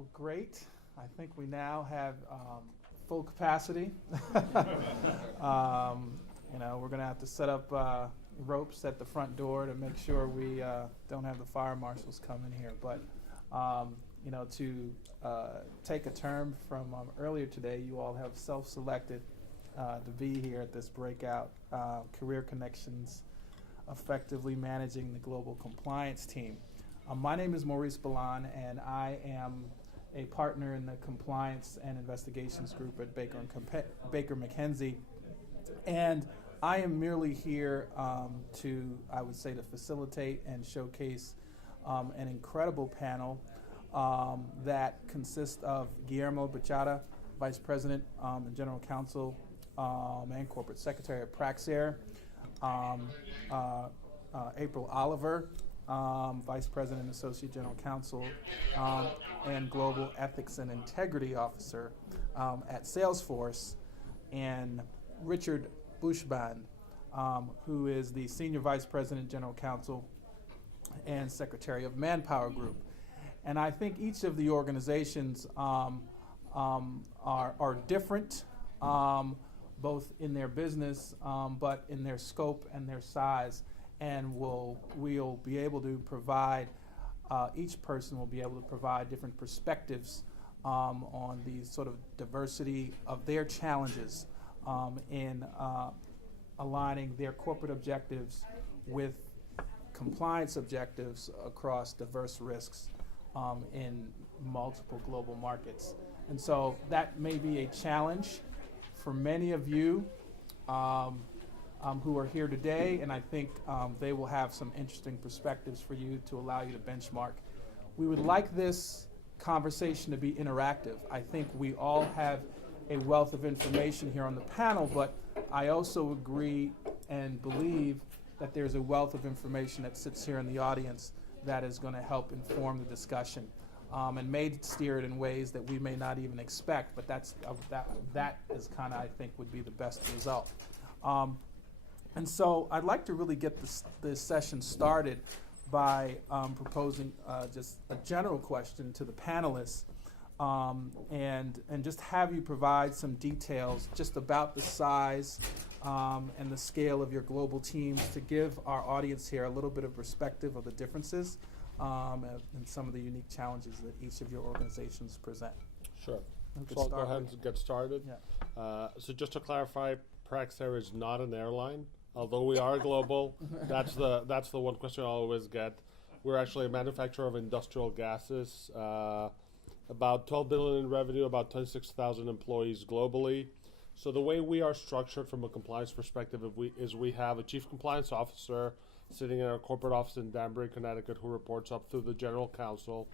Well, great. I think we now have full capacity. We're going to have to set up ropes at the front door to make sure we don't have the fire marshals come in here. But, to take a term from earlier today, you all have self-selected to be here at this breakout, Career Connections, Effectively Managing the Global Compliance Team. My name is Maurice Balan, and I am a partner in the Compliance and Investigations Group at Baker McKenzie. And I am merely here to facilitate and showcase an incredible panel that consists of Guillermo Bachata, Vice President and General Counsel and Corporate Secretary at Praxair, April Oliver, Vice President and Associate General Counsel and Global Ethics and Integrity Officer at Salesforce, and Richard Bushband, who is the Senior Vice President, General Counsel, and Secretary of ManpowerGroup. And I think each of the organizations are different, both in their business, but in their scope and their size. And we'll be able to provide, each person will be able to provide different perspectives on the sort of diversity of their challenges in aligning their corporate objectives with compliance objectives across diverse risks in multiple global markets. And so that may be a challenge for many of you who are here today, and I think they will have some interesting perspectives for you to allow you to benchmark. We would like this conversation to be interactive. I think we all have a wealth of information here on the panel, but I also agree and believe that there's a wealth of information that sits here in the audience that is going to help inform the discussion and may steer it in ways that we may not even expect, but that is kind of, I think, would be the best result. And so I'd like to really get this session started by proposing just a general question to the panelists and just have you provide some details just about the size and the scale of your global teams to give our audience here a little bit of perspective of the differences and some of the unique challenges that each of your organizations present. Sure. So I'll go ahead and get started. Yeah. So just to clarify, Praxair is not an airline. Although we are global, that's the one question I always get. We're actually a manufacturer of industrial gases, about $12 billion in revenue, about 26,000 employees globally. So the way we are structured from a compliance perspective is we have a chief compliance officer sitting in our corporate office in Danbury, Connecticut, who reports up through the general counsel.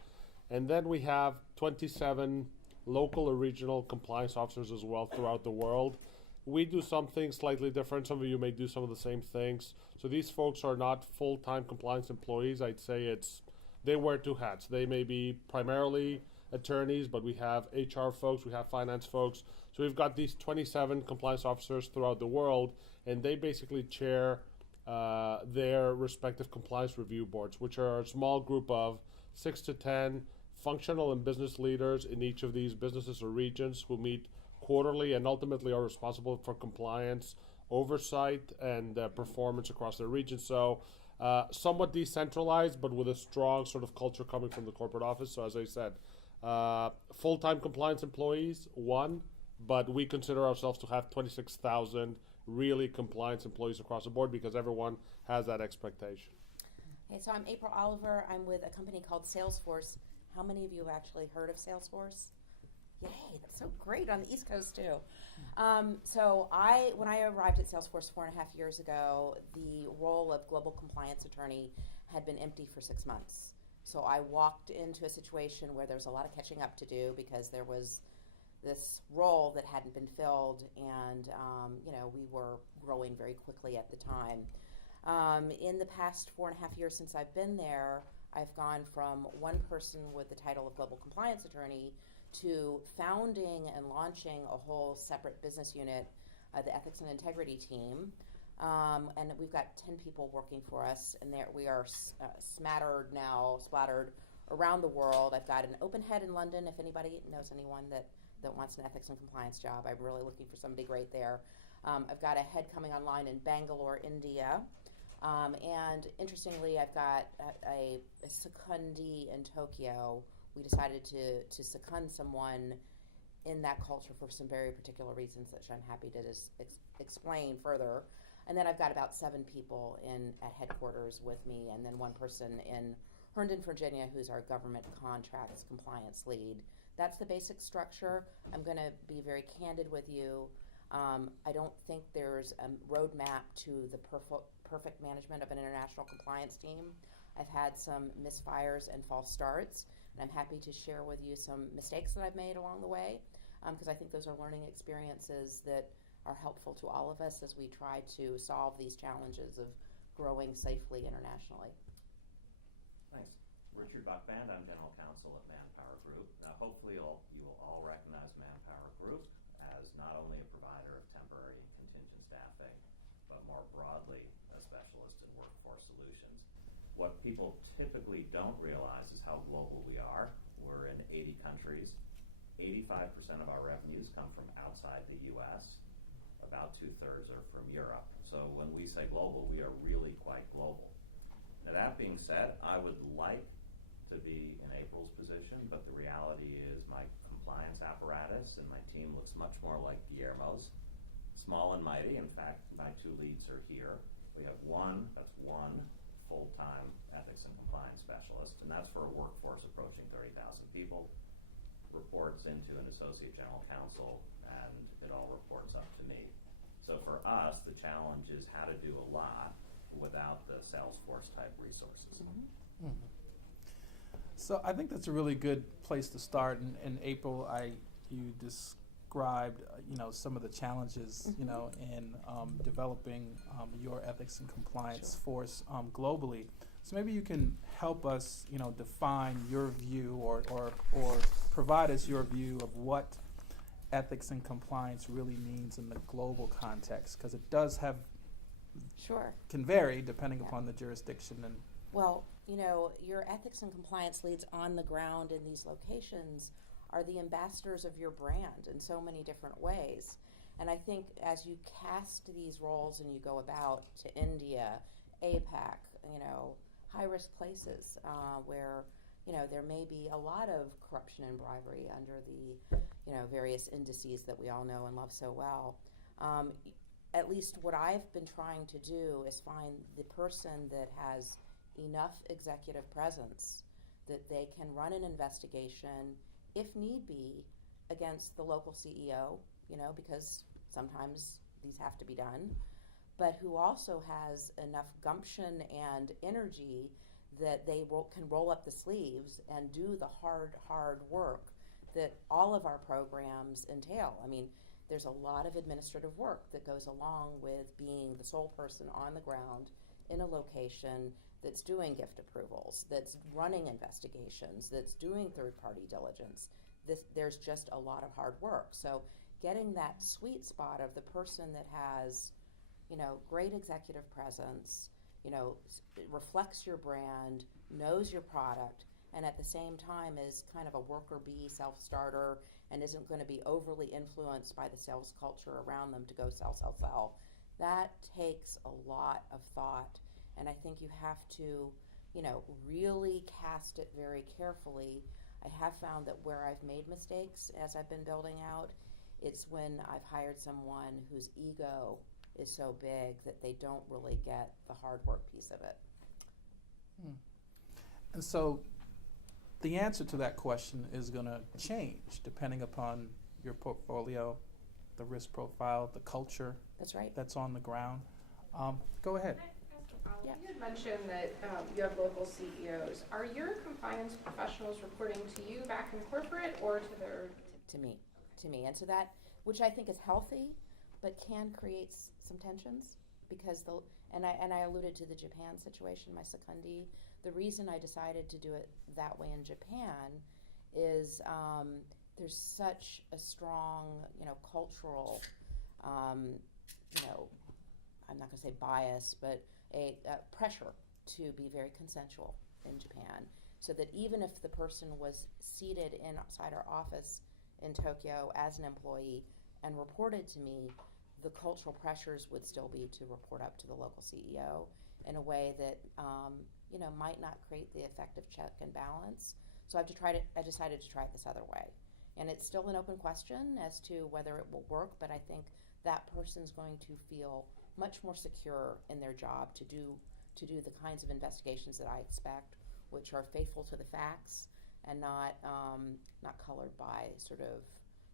And then we have 27 local or regional compliance officers as well throughout the world. We do something slightly different. Some of you may do some of the same things. So these folks are not full-time compliance employees. I'd say they wear two hats. They may be primarily attorneys, but we have HR folks, we have finance folks. So we've got these 27 compliance officers throughout the world, and they basically chair their respective compliance review boards, which are a small group of 6 to 10 functional and business leaders in each of these businesses or regions who meet quarterly and ultimately are responsible for compliance, oversight, and performance across their region. So somewhat decentralized, but with a strong sort of culture coming from the corporate office. So as I said, full-time compliance employees, one, but we consider ourselves to have 26,000 really compliance employees across the board because everyone has that expectation. Okay, so I'm April Oliver. I'm with a company called Salesforce. How many of you have actually heard of Salesforce? Yay, that's so great on the East Coast too. So when I arrived at Salesforce 4.5 years ago, the role of global compliance attorney had been empty for 6 months. So I walked into a situation where there was a lot of catching up to do because there was this role that hadn't been filled, and we were growing very quickly at the time. In the past 4.5 years since I've been there, I've gone from one person with the title of global compliance attorney to founding and launching a whole separate business unit, the Ethics and Integrity team. And we've got 10 people working for us, and we are splattered around the world. I've got an open head in London, if anybody knows anyone that wants an ethics and compliance job. I'm really looking for somebody great there. I've got a head coming online in Bangalore, India. And interestingly, I've got a secondee in Tokyo. We decided to second someone in that culture for some very particular reasons that I'm happy to explain further. And then I've got about 7 people at headquarters with me, and then 1 person in Herndon, Virginia, who's our government contracts compliance lead. That's the basic structure. I'm going to be very candid with you. I don't think there's a roadmap to the perfect management of an international compliance team. I've had some misfires and false starts, and I'm happy to share with you some mistakes that I've made along the way, because I think those are learning experiences that are helpful to all of us as we try to solve these challenges of growing safely internationally. Thanks. Richard Buckband, I'm General Counsel at ManpowerGroup. Now, hopefully you will all recognize ManpowerGroup as not only a provider of temporary and contingent staffing, but more broadly, a specialist in workforce solutions. What people typically don't realize is how global we are. We're in 80 countries. 85% of our revenues come from outside the U.S. About 2/3 are from Europe. So when we say global, we are really quite global. Now, that being said, I would like to be in April's position, but the reality is my compliance apparatus and my team looks much more like Guillermo's. Small and mighty. In fact, my 2 leads are here. We have one full-time ethics and compliance specialist, and that's for a workforce approaching 30,000 people. Reports into an associate general counsel, and it all reports up to me. So for us, the challenge is how to do a lot without the Salesforce type resources. Mm-hmm. So I think that's a really good place to start. In April, you described some of the challenges in developing your ethics and compliance force globally. So maybe you can help us define your view or provide us your view of what ethics and compliance really means in the global context, because it does have can vary depending upon the jurisdiction. And well, your ethics and compliance leads on the ground in these locations are the ambassadors of your brand in so many different ways. And I think as you cast these roles and you go about to India, APAC, high-risk places where there may be a lot of corruption and bribery under the various indices that we all know and love so well. At least what I've been trying to do is find the person that has enough executive presence that they can run an investigation, if need be, against the local CEO, because sometimes these have to be done, but who also has enough gumption and energy that they can roll up the sleeves and do the hard work that all of our programs entail. I mean, there's a lot of administrative work that goes along with being the sole person on the ground in a location that's doing gift approvals, that's running investigations, that's doing third-party diligence. There's just a lot of hard work. So getting that sweet spot of the person that has, great executive presence, reflects your brand, knows your product, and at the same time is kind of a worker bee, self-starter, and isn't going to be overly influenced by the sales culture around them to go sell. That takes a lot of thought, and I think you have to, really cast it very carefully. I have found that where I've made mistakes as I've been building out, it's when I've hired someone whose ego is so big that they don't really get the hard work piece of it. And so the answer to that question is going to change depending upon your portfolio, the risk profile, the culture. That's right. That's on the ground. Go ahead. Yeah. You had mentioned that you have local CEOs. Are your compliance professionals reporting to you back in corporate or to their... To me. And so that, which I think is healthy, but can create some tensions because and I alluded to the Japan situation, my secondee. The reason I decided to do it that way in Japan is there's such a strong, cultural, I'm not going to say bias, but a pressure to be very consensual in Japan. so that even if the person was seated inside our office in Tokyo as an employee and reported to me, the cultural pressures would still be to report up to the local CEO in a way that might not create the effective check and balance. So I decided to try it this other way. And it's still an open question as to whether it will work, but I think that person's going to feel much more secure in their job to do the kinds of investigations that I expect, which are faithful to the facts and not colored by sort of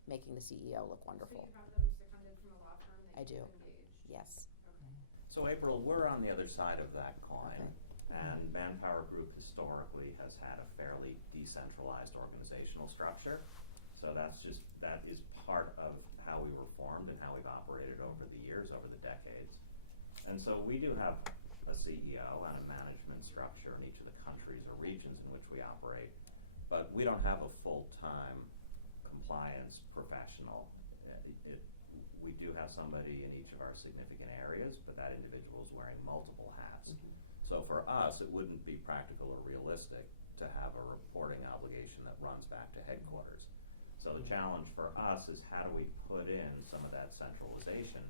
making the CEO look wonderful. So you have them seconded from a law firm that I do. engage? Yes. Okay. So April, we're on the other side of that coin, Okay. and ManpowerGroup historically has had a fairly decentralized organizational structure. So that is part of how we were formed and how we've operated over the years, over the decades. And so we do have a CEO and a management structure in each of the countries or regions in which we operate, but we don't have a full-time compliance professional. We do have somebody in each of our significant areas, but that individual is wearing multiple hats. Mm-hmm. So for us, it wouldn't be practical or realistic to have a reporting obligation that runs back to headquarters. So the challenge for us is how do we put in some of that centralization?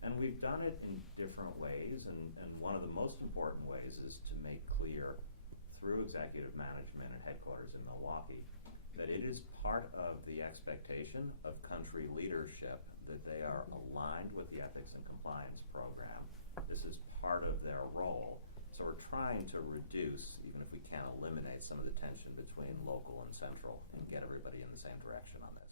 And we've done it in different ways, and one of the most important ways is to make clear through executive management and headquarters in Milwaukee that it is part of the expectation of country leadership that they are aligned with the ethics and compliance program. This is part of their role. So we're trying to reduce, even if we can't eliminate, some of the tension between local and central and get everybody in the same direction on this.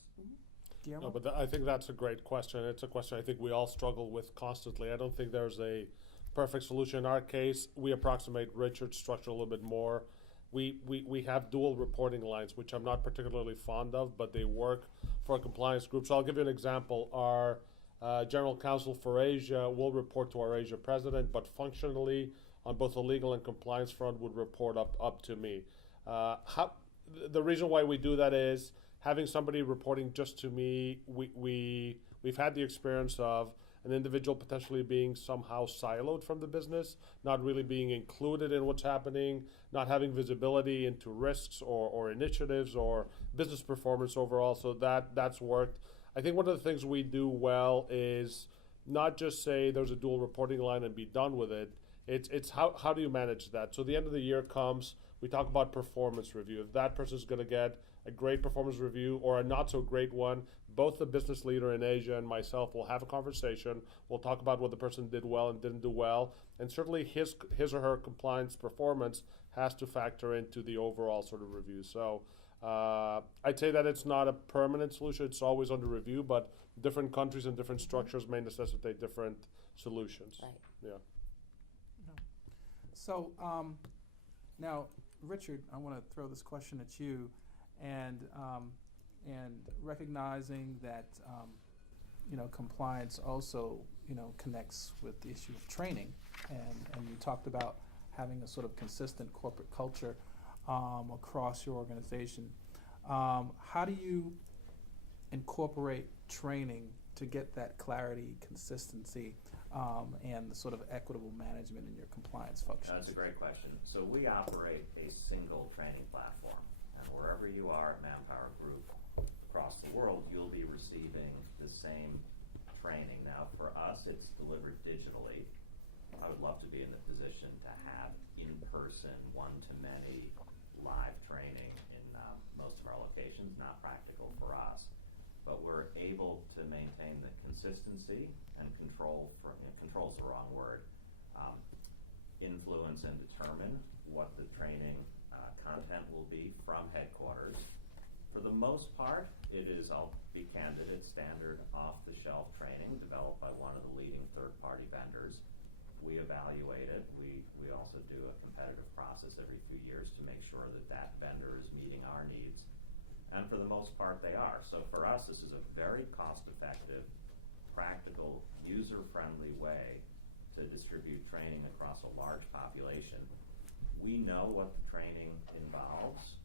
Guillermo? No, but I think that's a great question. It's a question I think we all struggle with constantly. I don't think there's a perfect solution. In our case, we approximate Richard's structure a little bit more. We have dual reporting lines, which I'm not particularly fond of, but they work for a compliance group. So I'll give you an example. Our general counsel for Asia will report to our Asia president, but functionally, on both the legal and compliance front, would report up to me. The reason why we do that is having somebody reporting just to me, we've had the experience of an individual potentially being somehow siloed from the business, not really being included in what's happening, not having visibility into risks or initiatives or business performance overall. So that's worked. I think one of the things we do well is not just say there's a dual reporting line and be done with it. It's how do you manage that? So the end of the year comes, we talk about performance review. If that person's going to get a great performance review or a not so great one, both the business leader in Asia and myself will have a conversation. We'll talk about what the person did well and didn't do well, and certainly his or her compliance performance has to factor into the overall sort of review. So I'd say that it's not a permanent solution. It's always under review, but different countries and different structures may necessitate different solutions. Right. Yeah. So now, Richard, I want to throw this question at you, and recognizing that compliance also connects with the issue of training, and you talked about having a sort of consistent corporate culture across your organization. How do you incorporate training to get that clarity, consistency, and the sort of equitable management in your compliance functions? That's a great question. So we operate a single training platform, and wherever you are at ManpowerGroup across the world, you'll be receiving the same training. Now, for us, it's delivered digitally. I would love to be in the position to have in-person, one-to-many live training in most of our locations. Not practical for us, but we're able to maintain the consistency and control's the wrong word, influence and determine what the training content will be from headquarters. For the most part, it is, I'll be candid, it's standard off-the-shelf training developed by one of the leading third-party vendors. We evaluate it. We also do a competitive process every few years to make sure that that vendor is meeting our needs. And for the most part, they are. So for us, this is a very cost-effective, practical, user-friendly way to distribute training across a large population. We know what the training involves.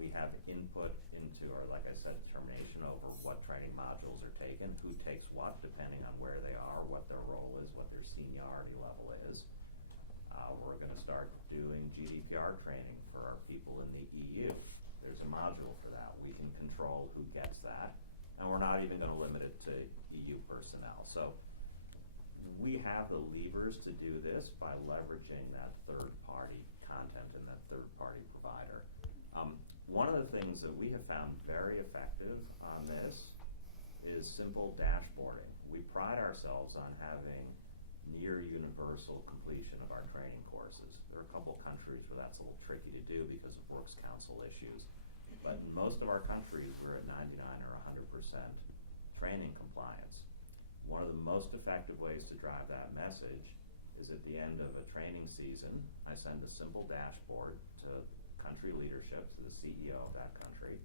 We have input into, or like I said, determination over what training modules are taken, who takes what, depending on where they are, what their role is, what their seniority level is. We're going to start doing GDPR training for our people in the EU. There's a module for that. We can control who gets that, and we're not even going to limit it to EU personnel. So we have the levers to do this by leveraging that third-party content and that third-party provider. One of the things that we have found very effective on this is simple dashboarding. We pride ourselves on having near universal completion of our training courses. There are a couple countries where that's a little tricky to do because of works council issues. But in most of our countries, we're at 99 or 100% training compliance. One of the most effective ways to drive that message is at the end of a training season, I send a simple dashboard to country leadership, to the CEO of that country.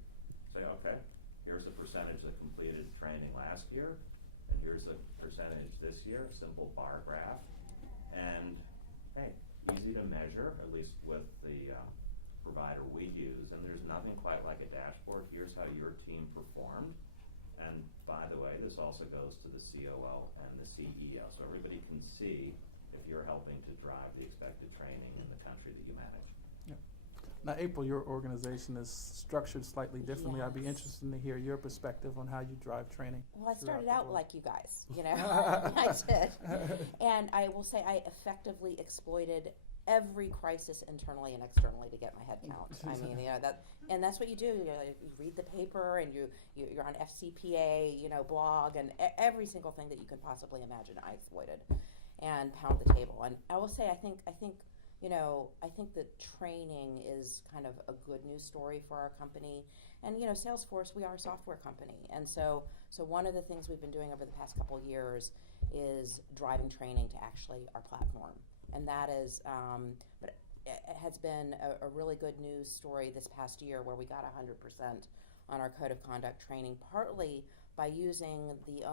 Say, okay, here's the percentage that completed training last year, and here's the percentage this year, simple bar graph. And hey, easy to measure, at least with the provider we use, and there's nothing quite like a dashboard. Here's how your team performed. And by the way, this also goes to the COO and the CEO, so everybody can see if you're helping to drive the expected training in the country that you manage. Yeah. Now, April, your organization is structured slightly differently. I'd be Yes. interested to hear your perspective on how you drive training. Well, I started throughout out the world. like you guys, you know, I did. And I will say I effectively exploited every crisis internally and externally to get my head count. I mean, you know, and that's what you do. You read the paper and you're on FCPA, you know, blog, and every single thing that you can possibly imagine I exploited and pound the table. And I will say, I think that training is kind of a good news story for our company. And, you know, Salesforce, we are a software company. And so one of the things we've been doing over the past couple of years is driving training to actually our platform. And that is, but it has been a really good news story this past year where we got 100% on our code of conduct training, partly by using the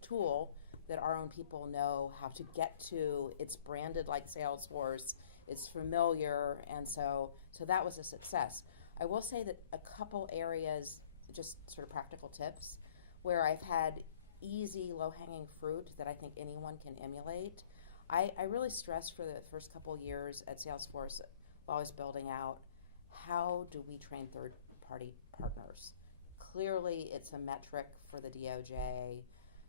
tool that our own people know how to get to. It's branded like Salesforce. It's familiar, and so that was a success. I will say that a couple areas, just sort of practical tips, where I've had easy, low-hanging fruit that I think anyone can emulate. I really stressed for the first couple years at Salesforce while I was building out, how do we train third-party partners? Clearly, it's a metric for the DOJ.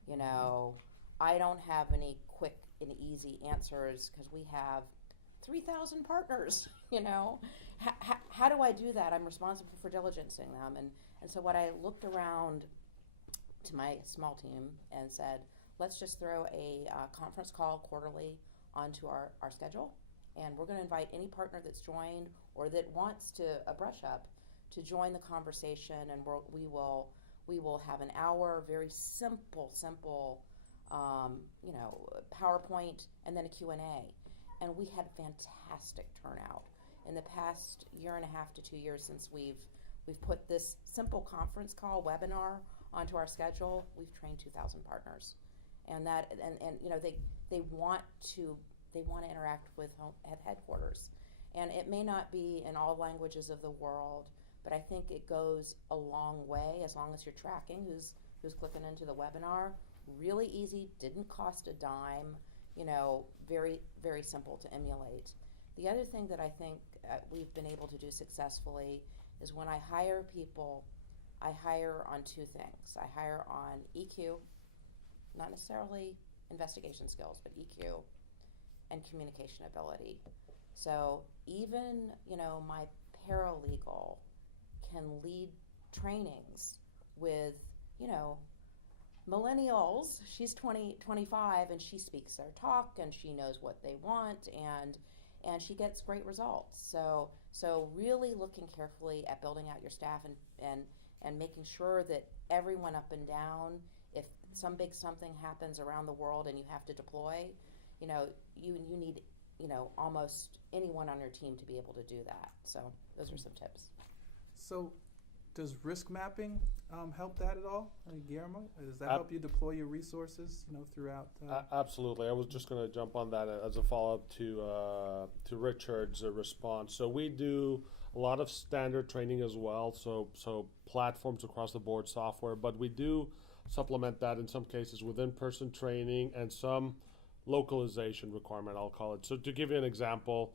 You know, I don't have any quick and easy answers because we have 3,000 partners, you know. How do I do that? I'm responsible for diligencing them. And so what I looked around to my small team and said, let's just throw a conference call quarterly onto our schedule, and we're going to invite any partner that's joined or that wants to a brush up to join the conversation, and we will have an hour, very simple, PowerPoint, and then a Q&A. And we had fantastic turnout. In the past year and a half to 2 years since we've put this simple conference call webinar onto our schedule, we've trained 2,000 partners. And that, and you know, they want to interact with at headquarters. And it may not be in all languages of the world, but I think it goes a long way as long as you're tracking who's clicking into the webinar. Really easy, didn't cost a dime, you know, very, very simple to emulate. The other thing that I think we've been able to do successfully is when I hire people, I hire on two things. I hire on EQ, not necessarily investigation skills, but EQ and communication ability. So even, you know, my paralegal can lead trainings with, you know, millennials. She's 25 and she speaks their talk and she knows what they want and she gets great results. So really looking carefully at building out your staff and making sure that everyone up and down, if some big something happens around the world and you have to deploy, you know, you need, you know, almost anyone on your team to be able to do that. So those are some tips. So does risk mapping help that at all, Guillermo? Does that help you deploy your resources, you know, throughout? Absolutely. I was just going to jump on that as a follow-up to Richard's response. So we do a lot of standard training as well, so platforms across the board software, but we do supplement that in some cases with in-person training and some localization requirement, I'll call it. So to give you an example,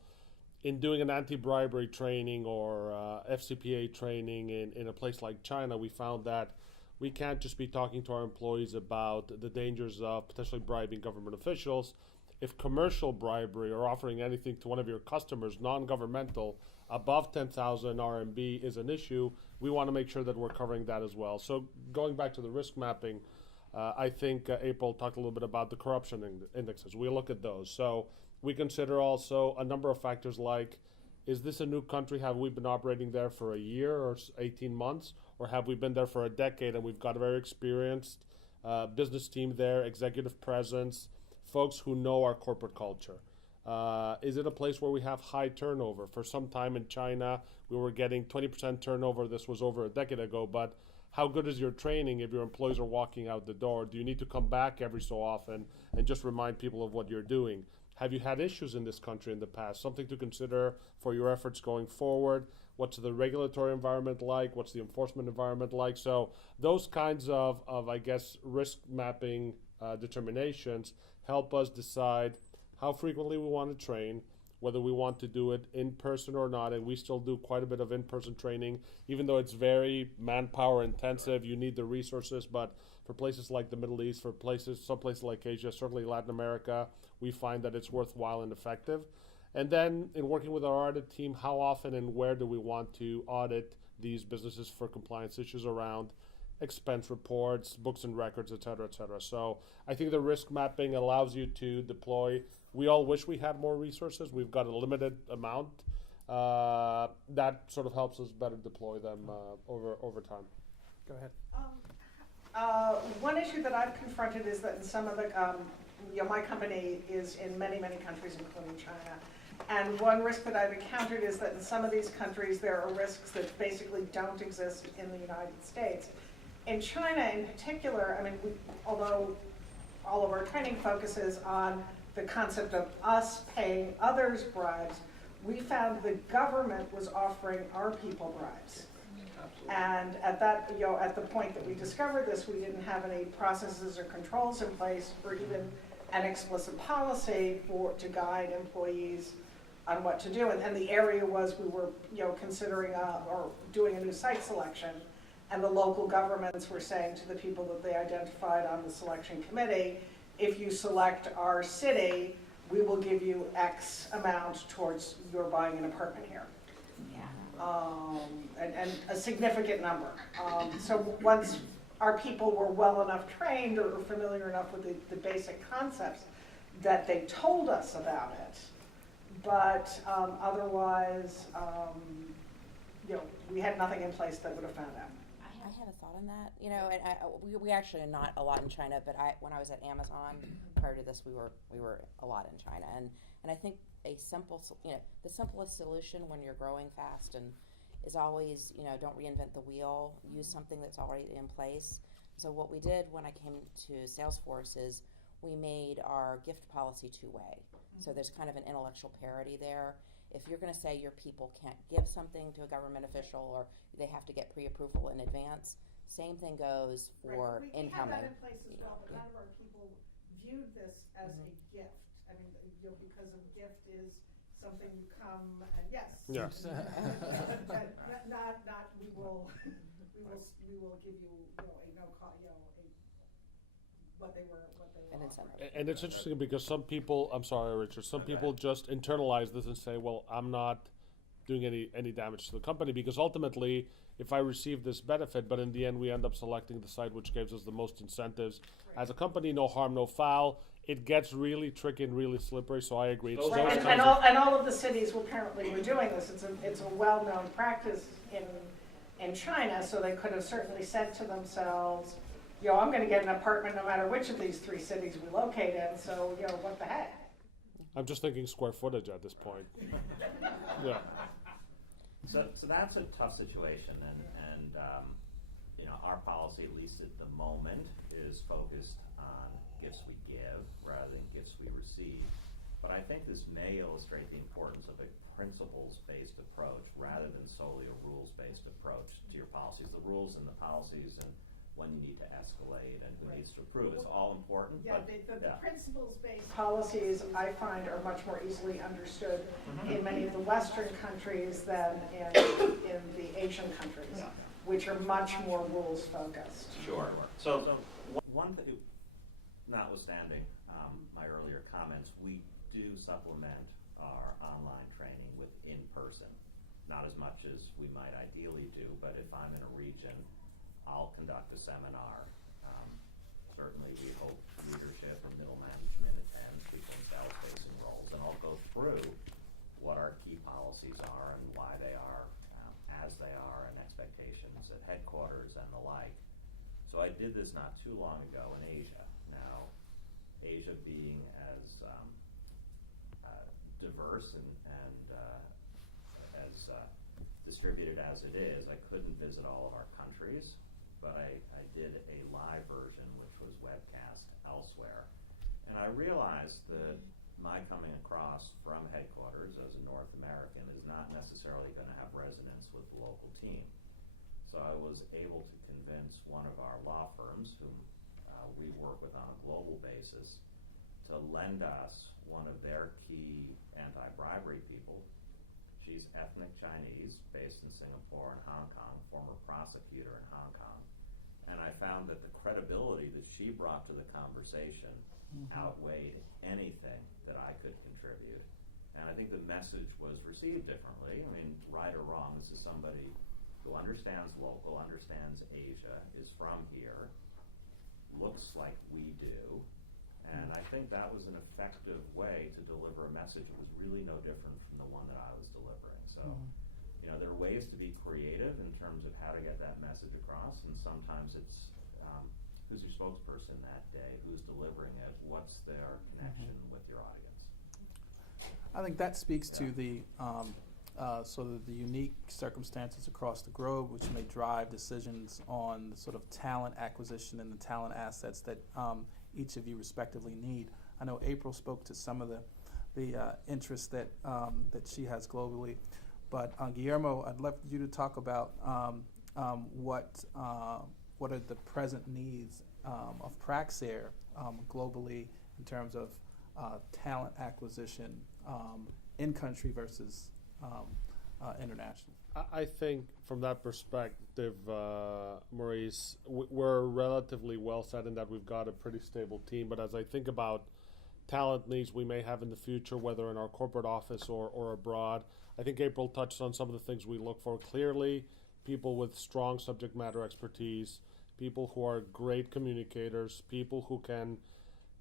in doing an anti-bribery training or FCPA training in a place like China, we found that we can't just be talking to our employees about the dangers of potentially bribing government officials. If commercial bribery or offering anything to one of your customers, non-governmental, above 10,000 RMB is an issue, we want to make sure that we're covering that as well. So going back to the risk mapping, I think April talked a little bit about the corruption indexes. We look at those. So we consider also a number of factors like, is this a new country? Have we been operating there for a year or 18 months? Or have we been there for a decade and we've got a very experienced business team there, executive presence, folks who know our corporate culture? Is it a place where we have high turnover? For some time in China, we were getting 20% turnover. This was over a decade ago, but how good is your training if your employees are walking out the door? Do you need to come back every so often and just remind people of what you're doing? Have you had issues in this country in the past? Something to consider for your efforts going forward. What's the regulatory environment like? What's the enforcement environment like? So those kinds of I guess, risk mapping determinations help us decide how frequently we want to train, whether we want to do it in person or not. And we still do quite a bit of in-person training, even though it's very manpower intensive. You need the resources, but for places like the Middle East, some places like Asia, certainly Latin America, we find that it's worthwhile and effective. And then in working with our audit team, how often and where do we want to audit these businesses for compliance issues around expense reports, books and records, et cetera, et cetera. So I think the risk mapping allows you to deploy. We all wish we had more resources. We've got a limited amount. That sort of helps us better deploy them over time. Go ahead. One issue that I've confronted is that in some of the, my company is in many, many countries, including China. And one risk that I've encountered is that in some of these countries, there are risks that basically don't exist in the United States. In China in particular, I mean, although all of our training focuses on the concept of us paying others bribes, we found the government was offering our people bribes. And at that, at the point that we discovered this, we didn't have any processes or controls in place, or even an explicit policy to guide employees on what to do. And the area was we were, considering or doing a new site selection, and the local governments were saying to the people that they identified on the selection committee, if you select our city, we will give you X amount towards your buying an apartment here. And a significant number. So once our people were well enough trained or familiar enough with the basic concepts that they told us about it, but otherwise, we had nothing in place that would have found out. I had a thought on that, and we actually are not a lot in China, but when I was at Amazon prior to this, we were a lot in China, and I think the simplest solution when you're growing fast and is always, don't reinvent the wheel, use something that's already in place. So what we did when I came to Salesforce is we made our gift policy two-way. So there's kind of an intellectual parity there. If you're going to say your people can't give something to a government official or they have to get pre-approval in advance, same thing goes for incoming. We had that in place as well, but none of our people viewed this as a gift. I mean, because a gift is something you come and yes. Yes. not we will give you a no cost, what they were offering. And it's interesting because some people, I'm sorry, Richard, some people just internalize this and say, well, I'm not doing any damage to the company, because ultimately, if I receive this benefit, but in the end we end up selecting the site which gives us the most incentives. Right. As a company, no harm, no foul. It gets really tricky and really slippery, so I agree. Right. And all of the cities apparently were doing this. It's a well-known practice in China, so they could have certainly said to themselves, I'm going to get an apartment no matter which of these three cities we locate in, so, what the heck? I'm just thinking square footage at this point. Yeah. So that's a tough situation, and our policy, at least at the moment, is focused on gifts we give rather than gifts we receive. But I think this may illustrate the importance of a principles-based approach rather than solely a rules-based approach to your policies. The rules and the policies and when you need to escalate and who needs to approve. It's all important. Yeah, but the principles-based policies, I find, are much more easily understood in many of the Western countries than in the Asian countries, which are much more rules-focused. Sure. So one thing, notwithstanding my earlier comments, we do supplement our online training with in-person. Not as much as we might ideally do, but if I'm in a region, I'll conduct a seminar. Certainly we hope leadership and middle management and people in sales-facing roles, and I'll go through what our key policies are and why they are as they are, and expectations at headquarters and the like. So I did this not too long ago in Asia. Now, Asia being as diverse and as distributed as it is, I couldn't visit all of our countries, but I did a live version, which was webcast elsewhere. And I realized that my coming across from headquarters as a North American is not necessarily going to have resonance with the local team. So I was able to convince one of our law firms, whom we work with on a global basis, to lend us one of their key anti-bribery people. She's ethnic Chinese, based in Singapore and Hong Kong, former prosecutor in Hong Kong. And I found that the credibility that she brought to the conversation outweighed anything that I could contribute. And I think the message was received differently. I mean, right or wrong, this is somebody who understands local, understands Asia, is from here, looks like we do. And I think that was an effective way to deliver a message that was really no different from the one that I was delivering. So, you know, there are ways to be creative in terms of how to get that message across, and sometimes it's who's your spokesperson that day, who's delivering it, what's their connection with your audience. I think that speaks to the sort of the unique circumstances across the globe, which may drive decisions on the sort of talent acquisition and the talent assets that each of you respectively need. I know April spoke to some of the interests that that she has globally, but Guillermo, I'd love you to talk about what are the present needs of Praxair globally in terms of talent acquisition in country versus international. I think from that perspective, Maurice, we're relatively well set in that we've got a pretty stable team. But as I think about talent needs we may have in the future, whether in our corporate office or abroad, I think April touched on some of the things we look for. Clearly, people with strong subject matter expertise, people who are great communicators, people who can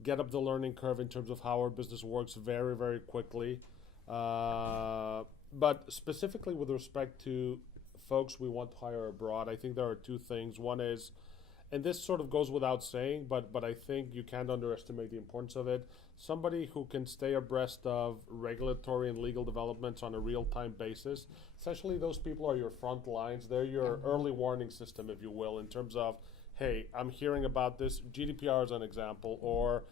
get up the learning curve in terms of how our business works very, very quickly. But specifically with respect to folks we want to hire abroad, I think there are two things. One is, and this sort of goes without saying, but I think you can't underestimate the importance of it, somebody who can stay abreast of regulatory and legal developments on a real-time basis. Essentially, those people are your front lines. They're your early warning system, if you will, in terms of, hey, I'm hearing about this, GDPR as an example, or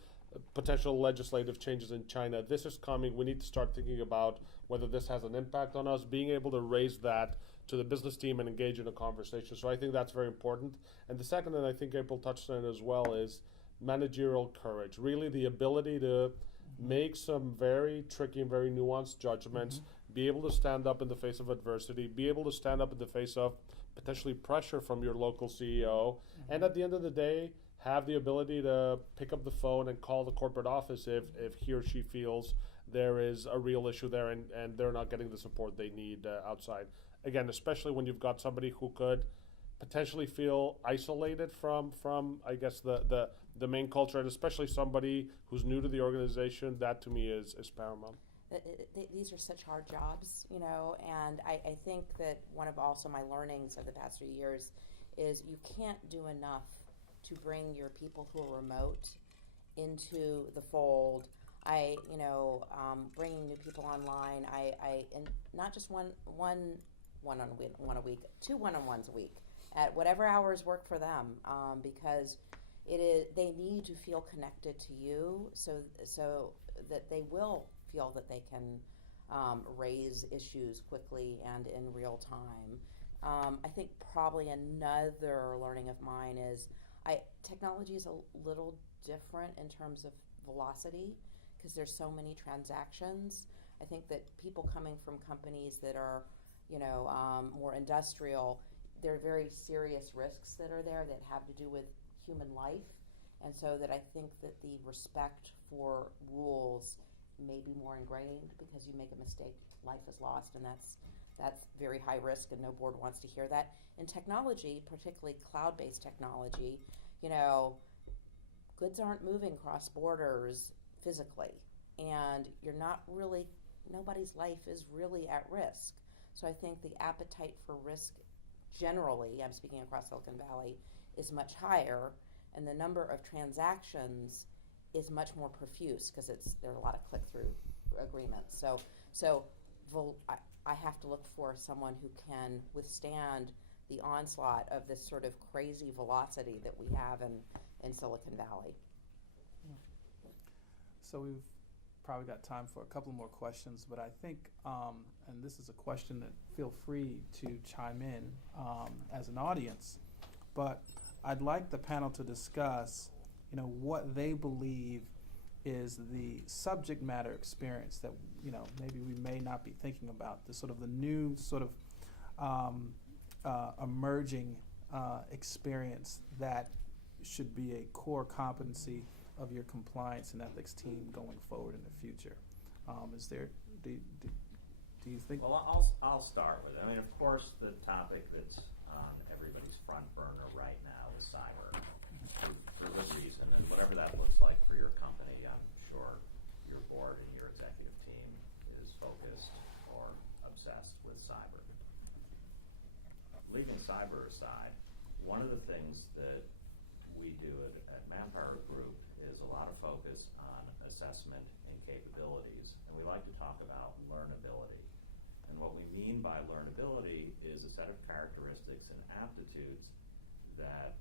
potential legislative changes in China. This is coming. We need to start thinking about whether this has an impact on us, being able to raise that to the business team and engage in a conversation. So I think that's very important. And the second, and I think April touched on it as well, is managerial courage. Really the ability to make some very tricky and very nuanced judgments, be able to stand up in the face of adversity, be able to stand up in the face of potentially pressure from your local CEO, and at the end of the day, have the ability to pick up the phone and call the corporate office if he or she feels there is a real issue there and they're not getting the support they need outside. Again, especially when you've got somebody who could potentially feel isolated from I guess the main culture, and especially somebody who's new to the organization, that to me is paramount. These are such hard jobs, you know, and I think that one of also my learnings of the past few years is you can't do enough to bring your people who are remote into the fold. Bringing new people online. And not just one a week, 2 one-on-ones a week at whatever hours work for them, because they need to feel connected to you, so that they will feel that they can raise issues quickly and in real time. I think probably another learning of mine is technology is a little different in terms of velocity because there's so many transactions. I think that people coming from companies that are, more industrial, there are very serious risks that are there that have to do with human life. And so that I think that the respect for rules may be more ingrained because you make a mistake, life is lost, and that's very high risk, and no board wants to hear that. In technology, particularly cloud-based technology, goods aren't moving cross borders physically, and nobody's life is really at risk. So I think the appetite for risk generally, I'm speaking across Silicon Valley, is much higher, and the number of transactions is much more profuse because there are a lot of click-through agreements. So I have to look for someone who can withstand the onslaught of this sort of crazy velocity that we have in Silicon Valley. So we've probably got time for a couple more questions, but I think, and this is a question that feel free to chime in as an audience, but I'd like the panel to discuss, what they believe is the subject matter experience that, maybe we may not be thinking about, the new sort of emerging experience that should be a core competency of your compliance and ethics team going forward in the future. Do you think? Well, I'll start with it. I mean, of course, the topic that's on everybody's front burner right now is cyber, for good reason, and whatever that looks like for your company, I'm sure your board and your executive team is focused or obsessed with cyber. Leaving cyber aside, one of the things that we do at ManpowerGroup is a lot of focus on assessment and capabilities, and we like to talk about learnability. And what we mean by learnability is a set of characteristics and aptitudes that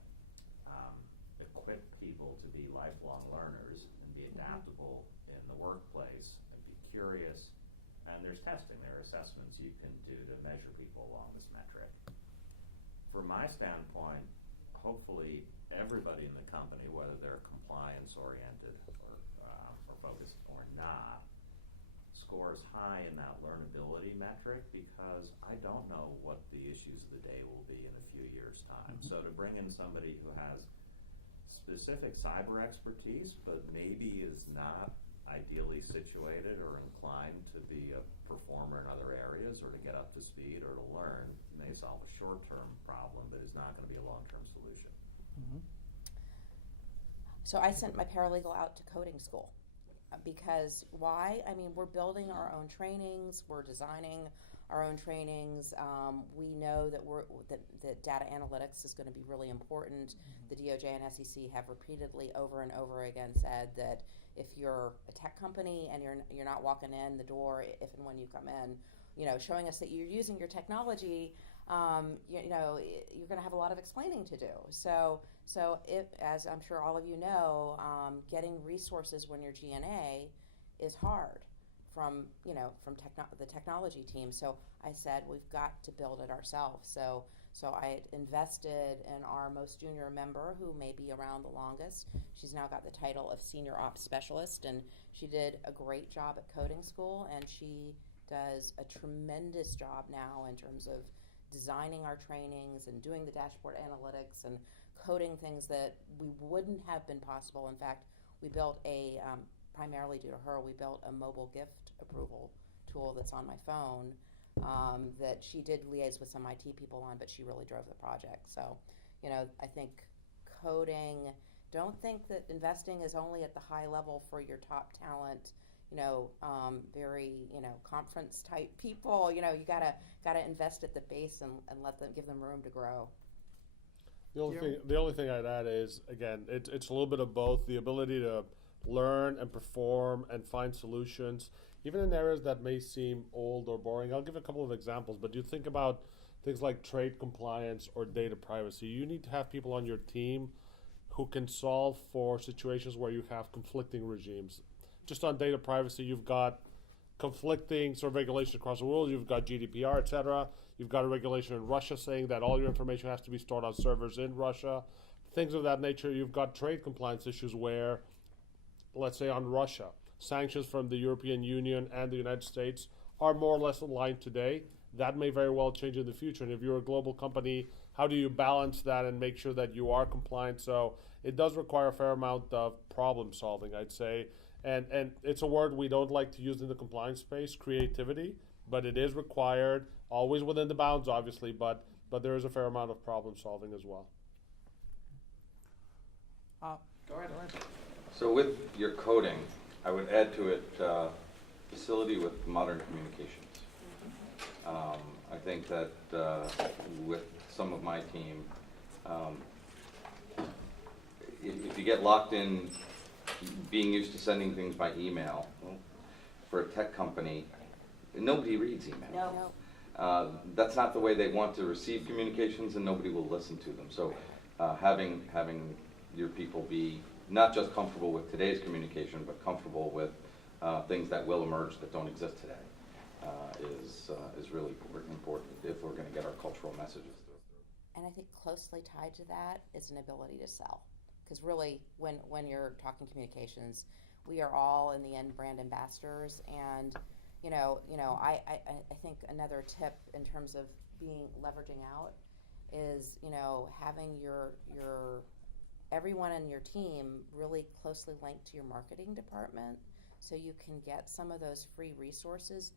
equip people to be lifelong learners and be adaptable in the workplace and be curious. And there's testing, there are assessments you can do to measure people along this metric. From my standpoint, hopefully everybody in the company, whether they're compliance oriented or focused or not, scores high in that learnability metric because I don't know what the issues of the day will be in a few years' time. Mm-hmm. So to bring in somebody who has specific cyber expertise but maybe is not ideally situated or inclined to be a performer in other areas or to get up to speed or to learn may solve a short-term problem but is not going to be a long-term solution. Mm-hmm. So I sent my paralegal out to coding school because why? I mean, we're building our own trainings, we're designing our own trainings. We know that data analytics is going to be really important. Mm-hmm. The DOJ and SEC have repeatedly over and over again said that if you're a tech company and you're not walking in the door if and when you come in, showing us that you're using your technology, you're going to have a lot of explaining to do. So if, as I'm sure all of you know, getting resources when you're G&A is hard from the technology team. So I said we've got to build it ourselves. So I invested in our most junior member, who may be around the longest. She's now got the title of Senior Ops Specialist, and she did a great job at coding school, and she does a tremendous job now in terms of designing our trainings and doing the dashboard analytics and coding things that we wouldn't have been possible. In fact, we built primarily due to her, we built a mobile gift approval tool that's on my phone that she did liaise with some IT people on, but she really drove the project. So, I think coding, don't think that investing is only at the high level for your top talent, very, conference type people. You gotta invest at the base and give them room to grow. The only thing I'd add is, again, it's a little bit of both. The ability to learn and perform and find solutions, even in areas that may seem old or boring. I'll give a couple of examples, but you think about things like trade compliance or data privacy. You need to have people on your team who can solve for situations where you have conflicting regimes. Just on data privacy, you've got conflicting sort of regulations across the world. You've got GDPR, et cetera. You've got a regulation in Russia saying that all your information has to be stored on servers in Russia. Things of that nature. You've got trade compliance issues where, let's say on Russia, sanctions from the European Union and the United States are more or less aligned today. That may very well change in the future. And if you're a global company, how do you balance that and make sure that you are compliant? So it does require a fair amount of problem solving, I'd say. And it's a word we don't like to use in the compliance space, creativity, but it is required, always within the bounds, obviously, but there is a fair amount of problem solving as well. Go ahead. So with your coding, I would add to it facility with modern communications. I think that with some of my team, if you get locked in being used to sending things by email, well, for a tech company, nobody reads email. No. That's not the way they want to receive communications, and nobody will listen to them. So having your people be not just comfortable with today's communication, but comfortable with things that will emerge that don't exist today is really important if we're going to get our cultural messages through. And I think closely tied to that is an ability to sell. Because really, when you're talking communications, we are all in the end brand ambassadors. And I think another tip in terms of leveraging out is having your everyone in your team really closely linked to your marketing department, so you can get some of those free resources.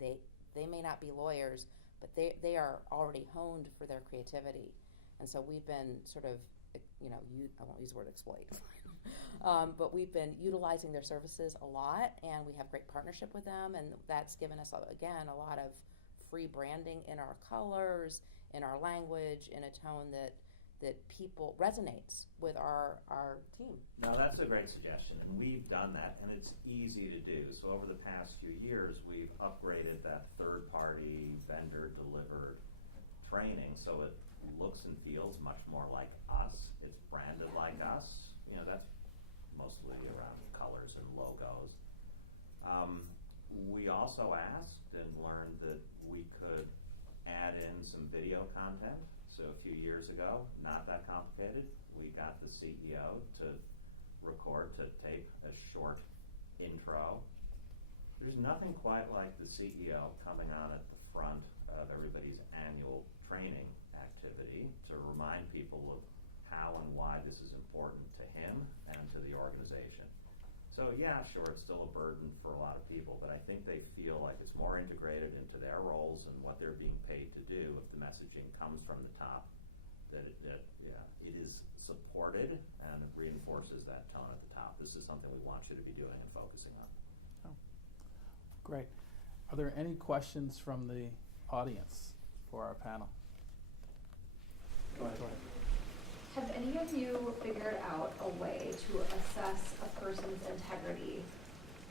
They may not be lawyers, but they are already honed for their creativity, and so we've been sort of, I won't use the word exploit, but we've been utilizing their services a lot, and we have great partnership with them, and that's given us, again, a lot of free branding in our colors, in our language, in a tone that people resonates with our team. No, that's a great suggestion, and we've done that, and it's easy to do. So over the past few years, we've upgraded that third-party vendor-delivered training so it looks and feels much more like us. It's branded like us. That's mostly around colors and logos. We also asked and learned that we could add in some video content. So a few years ago, not that complicated, we got the CEO to tape a short intro. There's nothing quite like the CEO coming on at the front of everybody's annual training activity to remind people of how and why this is important to him and to the organization. So yeah, sure, it's still a burden for a lot of people, but I think they feel like it's more integrated into their roles and what they're being paid to do if the messaging comes from the top, that it is supported and it reinforces that tone at the top. This is something we want you to be doing and focusing on. Oh, great. Are there any questions from the audience for our panel? Go ahead. Have any of you figured out a way to assess a person's integrity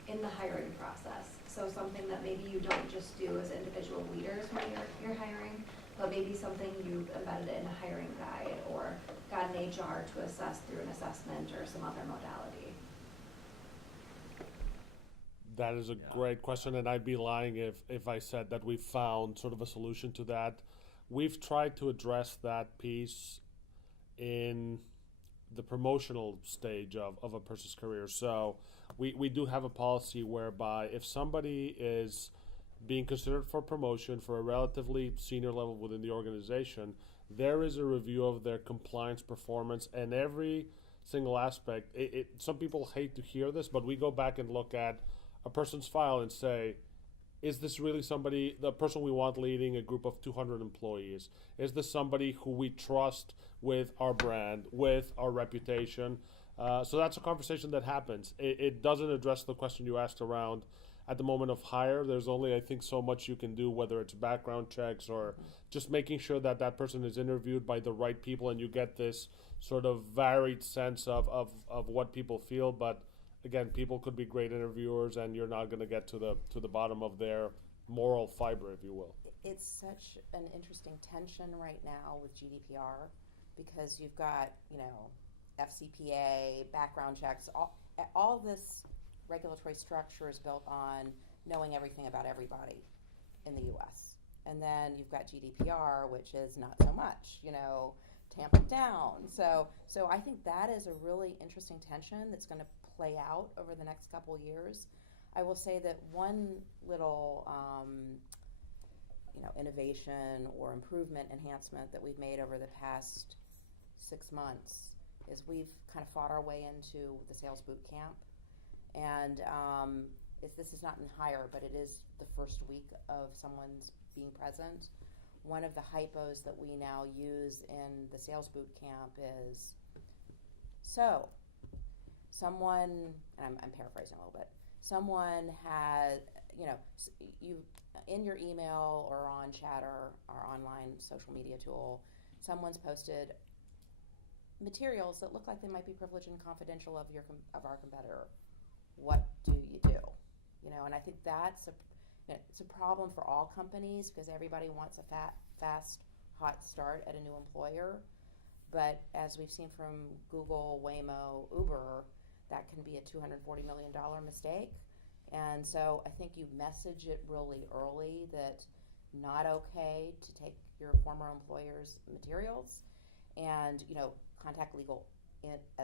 in the hiring process? So something that maybe you don't just do as individual leaders when you're hiring, but maybe something you've embedded in a hiring guide or got an HR to assess through an assessment or some other modality? That is a great question, and I'd be lying if I said that we've found sort of a solution to that. We've tried to address that piece in the promotional stage of a person's career. So we do have a policy whereby if somebody is being considered for promotion for a relatively senior level within the organization, there is a review of their compliance performance and every single aspect. Some people hate to hear this, but we go back and look at a person's file and say, is this really the person we want leading a group of 200 employees? Is this somebody who we trust with our brand, with our reputation? So that's a conversation that happens. It doesn't address the question you asked around at the moment of hire. There's only, I think, so much you can do, whether it's background checks or just making sure that that person is interviewed by the right people and you get this sort of varied sense of what people feel. But again, people could be great interviewers, and you're not going to get to the bottom of their moral fiber, if you will. It's such an interesting tension right now with GDPR because you've got, FCPA, background checks, all this regulatory structure is built on knowing everything about everybody in the U.S. And then you've got GDPR, which is not so much, tamp it down. So I think that is a really interesting tension that's going to play out over the next couple of years. I will say that one little, innovation or improvement, enhancement that we've made over the past 6 months is we've kind of fought our way into the sales boot camp. And this is not in hire, but it is the first week of someone's being present. One of the hypos that we now use in the sales boot camp is, so someone, and I'm paraphrasing a little bit, someone had, you in your email or on Chatter, our online social media tool, someone's posted materials that look like they might be privileged and confidential of our competitor. What do you do? And I think that's it's a problem for all companies because everybody wants a fast, hot start at a new employer. But as we've seen from Google, Waymo, Uber, that can be a $240 million mistake. And so I think you message it really early that not okay to take your former employer's materials and, contact legal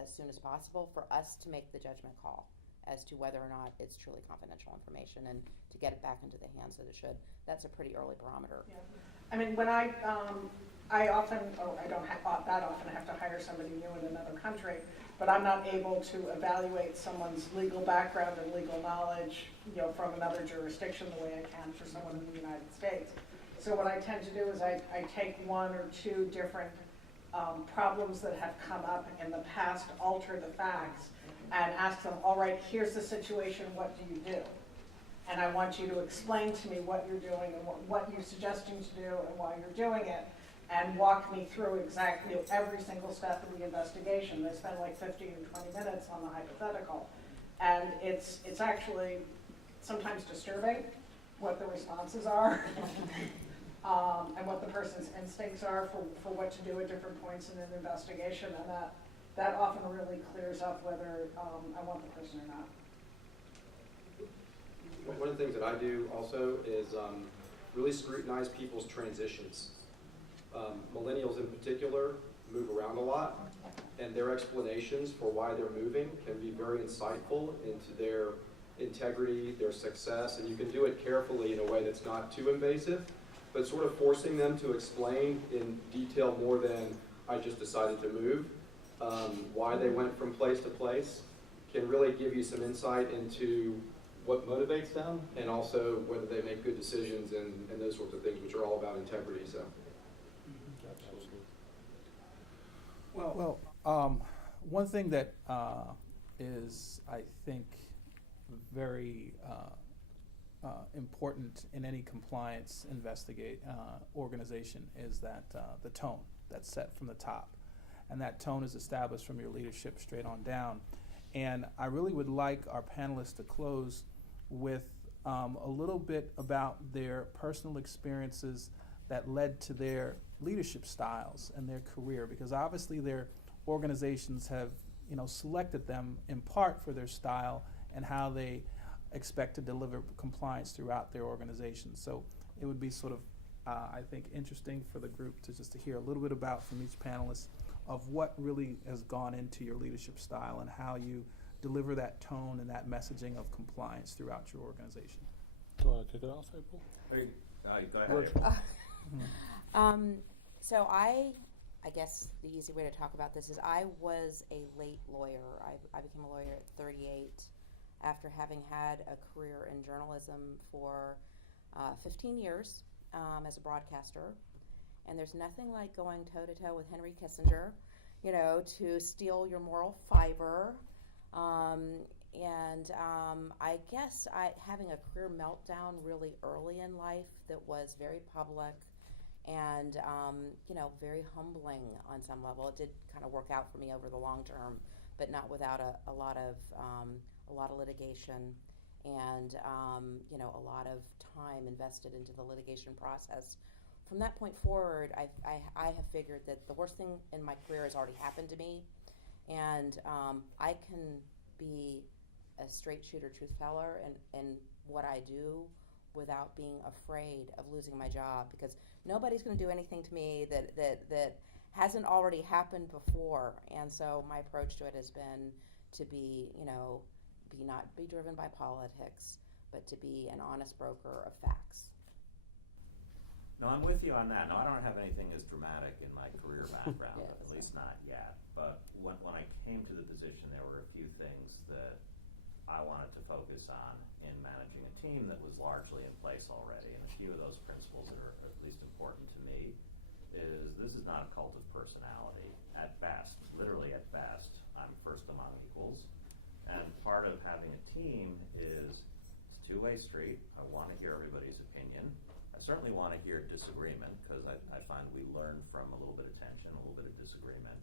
as soon as possible for us to make the judgment call as to whether or not it's truly confidential information and to get it back into the hands that it should. That's a pretty early barometer. Yeah. I mean, when I often, I don't that often have to hire somebody new in another country, but I'm not able to evaluate someone's legal background and legal knowledge, from another jurisdiction the way I can for someone in the United States. So what I tend to do is I take one or two different problems that have come up in the past, alter the facts, and ask them, all right, here's the situation, what do you do? And I want you to explain to me what you're doing and what you're suggesting to do and why you're doing it, and walk me through exactly every single step of the investigation. They spend like 15 or 20 minutes on the hypothetical. And it's actually sometimes disturbing what the responses are and what the person's instincts are for what to do at different points in an investigation. And that often really clears up whether I want the person or not. One of the things that I do also is really scrutinize people's transitions. Millennials in particular move around a lot, and their explanations for why they're moving can be very insightful into their integrity, their success, and you can do it carefully in a way that's not too invasive, but sort of forcing them to explain in detail more than I just decided to move, why they went from place to place, can really give you some insight into what motivates them and also whether they make good decisions and those sorts of things, which are all about integrity. So. Well, one thing that is, I think, very important in any compliance organization is that the tone that's set from the top. And that tone is established from your leadership straight on down. And I really would like our panelists to close with a little bit about their personal experiences that led to their leadership styles and their career, because obviously their organizations have selected them in part for their style and how they expect to deliver compliance throughout their organization. So it would be sort of, I think, interesting for the group to hear a little bit about from each panelist of what really has gone into your leadership style and how you deliver that tone and that messaging of compliance throughout your organization. Do you want to kick it off, April? Go ahead, April. So I guess the easy way to talk about this is I was a late lawyer. I became a lawyer at 38 after having had a career in journalism for 15 years as a broadcaster. And there's nothing like going toe-to-toe with Henry Kissinger, to steal your moral fiber. I guess having a career meltdown really early in life that was very public and, very humbling on some level. It did kind of work out for me over the long term, but not without a lot of litigation and, a lot of time invested into the litigation process. From that point forward, I have figured that the worst thing in my career has already happened to me, and I can be a straight shooter truth teller in what I do without being afraid of losing my job, because nobody's going to do anything to me that hasn't already happened before. And so my approach to it has been to be, not be driven by politics, but to be an honest broker of facts. No, I'm with you on that. No, I don't have anything as dramatic in my career background, Yeah, at least not yet. But when I came to the position, there were a few things that I wanted to focus on in managing a team that was largely in place already. And a few of those principles that are at least important to me is this is not a cult of personality. At best, literally at best, I'm first among equals. And part of having a team is it's a two-way street. I want to hear everybody's opinion. I certainly want to hear disagreement, because I find we learn from a little bit of tension, a little bit of disagreement.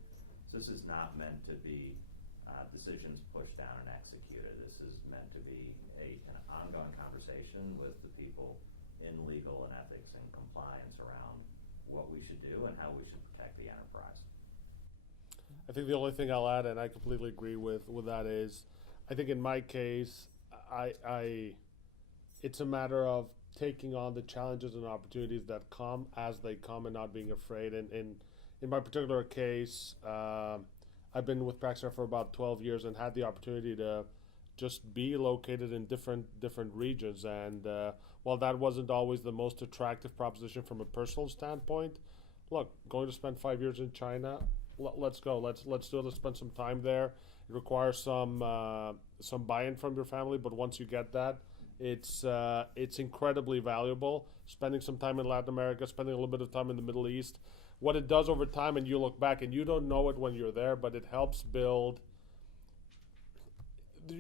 So this is not meant to be decisions pushed down and executed. This is meant to be a kind of ongoing conversation with the people in legal and ethics and compliance around what we should do and how we should protect the enterprise. I think the only thing I'll add, and I completely agree with that, is I think in my case, it's a matter of taking on the challenges and opportunities that come as they come and not being afraid. And in my particular case, I've been with Praxair for about 12 years and had the opportunity to just be located in different regions. And while that wasn't always the most attractive proposition from a personal standpoint, look, going to spend 5 years in China, let's go. Let's do it. Let's spend some time there. It requires some buy-in from your family, but once you get that, it's incredibly valuable. Spending some time in Latin America, spending a little bit of time in the Middle East. What it does over time, and you look back and you don't know it when you're there, but it helps build.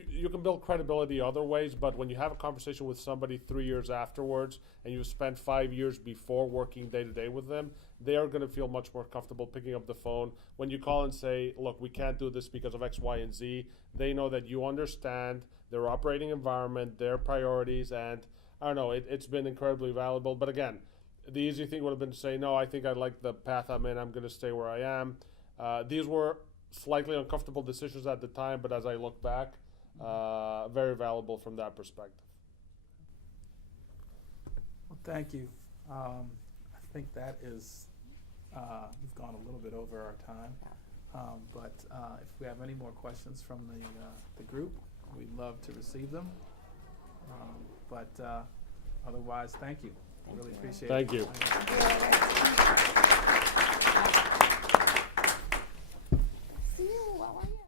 You can build credibility other ways, but when you have a conversation with somebody 3 years afterwards and you've spent 5 years before working day to day with them, they are going to feel much more comfortable picking up the phone. When you call and say, look, we can't do this because of X, Y, and Z, they know that you understand their operating environment, their priorities, and I don't know, it's been incredibly valuable. But again, the easy thing would have been to say, no, I think I like the path I'm in, I'm going to stay where I am. These were slightly uncomfortable decisions at the time, but as I look back, very valuable from that perspective. Well, thank you. I think that is, we've gone a little bit over our time. But if we have any more questions from the group, we'd love to receive them. But otherwise, thank you. Really appreciate it. Thank you. Thank you.